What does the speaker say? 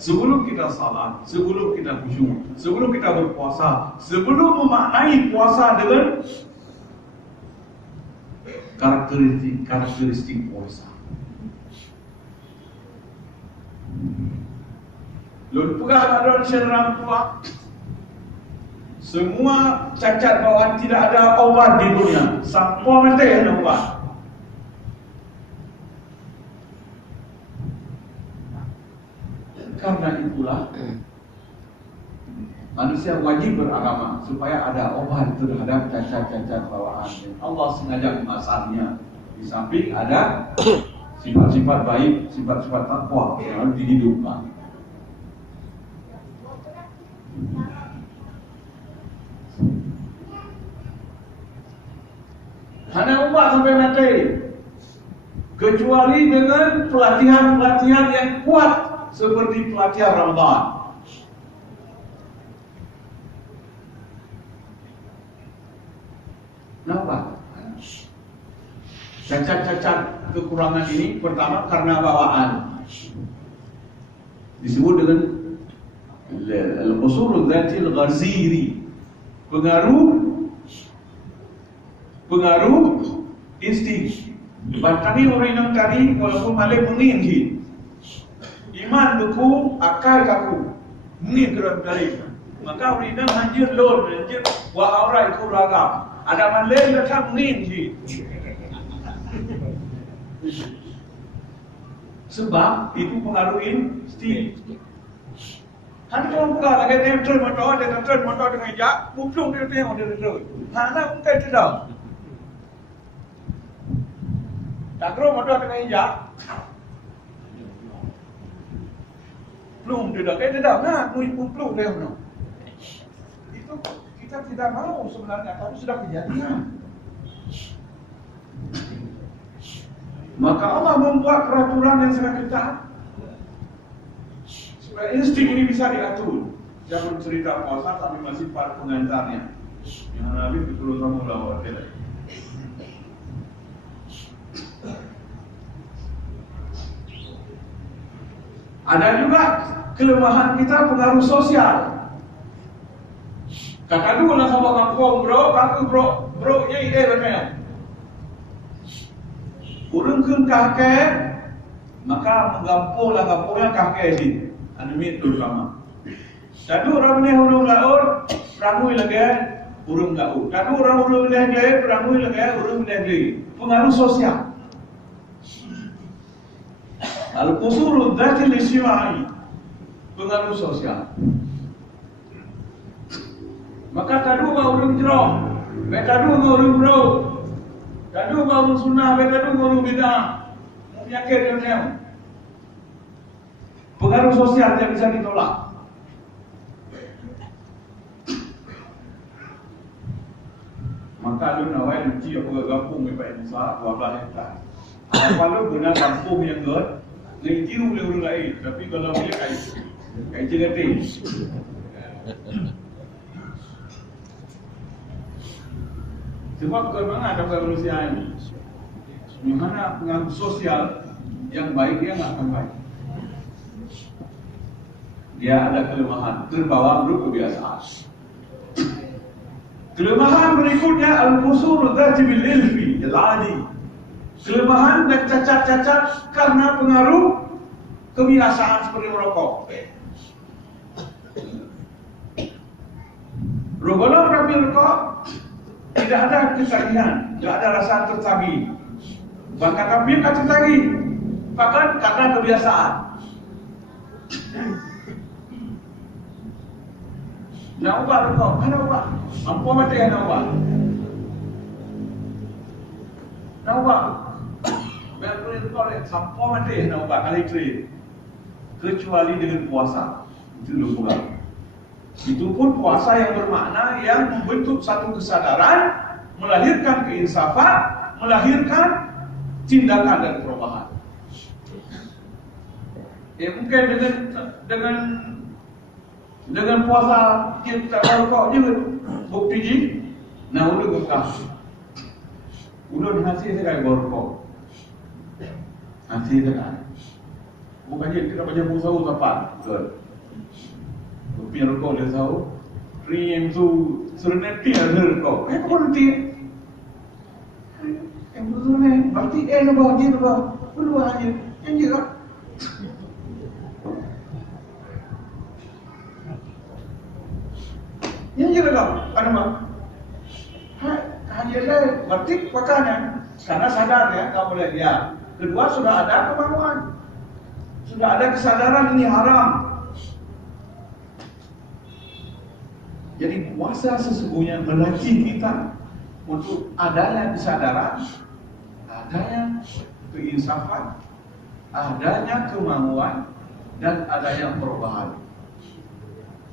sebelum kita salat, sebelum kita khusyuk, sebelum kita berpuasa, sebelum memaknai puasa dengan karakteristik puasa. Lalu pegang ada syarah tua. Semua cacat bawaan tidak ada obat di dunia. Semua mati ada obat. Karena itulah manusia wajib beragama supaya ada obat terhadap cacat-cacat bawaan. Allah sengaja mengasahnya. Di samping ada sifat-sifat baik, sifat-sifat takwa yang harus dihidupkan. Hanya umat sampai mati, kecuali dengan pelatihan-pelatihan yang kuat seperti pelatihan Ramadhan. Kenapa? Cacat-cacat kekurangan ini pertama karena bawaan. Disebut dengan al-usul dzatil ghaziri, pengaruh insting. Tadi orang yang tadi walaupun malai mengingi iman beku akal kaku mengin kerana tadi maka orang yang hanjir lor hanjir wa aurai ku ragam ada malai datang mengingi sebab itu pengaruh insting. Hanya kalau buka lagi tentera motor dengan jak, muplung dia tengok dia terus. Hanya mungkin tidak. Tak kira motor dengan jak, plung tidak. Tidak. Nah, muplung dia mana? Itu kita tidak mahu sebenarnya, tapi sudah kejadian. Maka Allah membuat peraturan yang sangat ketat. Supaya insting ini bisa diatur. Jangan cerita puasa tapi masih para pengantarnya. Yang Nabi betul sama ulama tidak. Ada juga kelemahan kita pengaruh sosial. Kakak dulu lah sama kampung bro nya ide macam. Urang kun kakek maka menggampunglah kampungnya kakek ini. Anumit terutama. Tadu orang ni urung laur, ramui lagi urung laur. Tadu orang urung lagi, ramui lagi urung lagi. Pengaruh sosial. Al-usul dzatil ijtimai. Pengaruh sosial. Maka tadu kau urung jerok, tadu kau urung bro, tadu kau urung sunnah, tadu kau urung bidah. Penyakit dia. Pengaruh sosial yang bisa ditolak. Maka ada nawai luci aku ke kampung di Pak Musa 12 hektar. Kalau guna kampung yang got, nanti boleh urang lain, tapi kalau boleh kait jegating. Sebab memang ada manusia ini. Mana pengaruh sosial yang baik dia nggak akan baik. Dia ada kelemahan, terbawa buruk kebiasaan. Kelemahan berikutnya al-qusur dzati bil ilmi al-adi. Kelemahan dan cacat-cacat karena pengaruh kebiasaan seperti merokok. Rokok tapi rokok tidak ada ketagihan, tidak ada rasa tertagih. Bahkan tapi kata tertagih, bahkan karena kebiasaan. Nak ubah rokok, mana ubah? Mampu mati yang nak ubah? Nak ubah? Biar boleh rokok ni, sampai mati yang nak ubah kali trade. Kecuali dengan puasa, itu dulu pula. Itu pun puasa yang bermakna yang membentuk satu kesadaran, melahirkan keinsafan, melahirkan tindakan dan perubahan. Ya mungkin dengan puasa kita rokok juga bukti ji, nah udah bekas, udah hasil sekali rokok, hasil sekali, Bukannya kita baca buku sahur apa? Betul. Kopi rokok dia sahur. Krim tu sereneti ada rokok. Kau nanti. Betul ni. Berarti nak bawa dia nak bawa. Perlu aja. Yang je lah. Yang je lah kau. Kenapa? Hanya dah berarti makanya. Karena sadar ya, kau boleh ya. Kedua sudah ada kemauan. Sudah ada kesadaran ini haram. Jadi puasa sesungguhnya melatih kita untuk adanya kesadaran, adanya keinsafan, adanya kemauan, dan adanya perubahan.